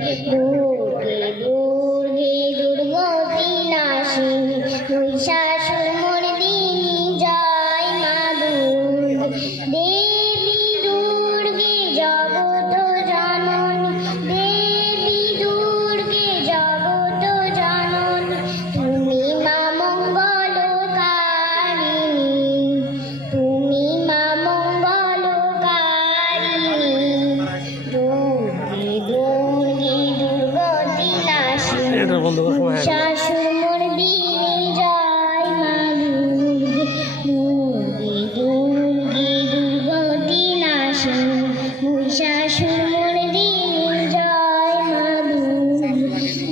দুর্গে দুর্গে দুর্গতি নাশিনী মহিষাসুরমর্দিনী জয় মা দুর্গে দেবী দুর্গে জগত জননী দেবী দুর্গে জগত জননী তুমি মা মঙ্গলকারিণী তুমি মা মঙ্গলকারিণী দুর্গে দুর্গে দুর্গতি নাশিনী মহিষাসুরমর্দিনী জয় মা দুর্গে দুর্গে দুর্গে দুর্গতি নাশিনী মহিষাসুরমর্দিনী জয় মা দুর্গে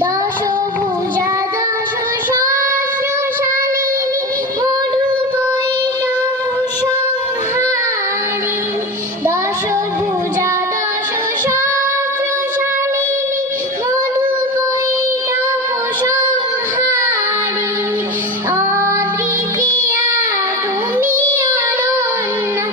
দশভুজা দশ সহস্রশালিনী মধুকৈটভ সংহারিণী দশভুজা দশ সহস্রশালিনী মধুকৈটভ সংহারিণী অদ্বিতীয়া তুমি অনন্যা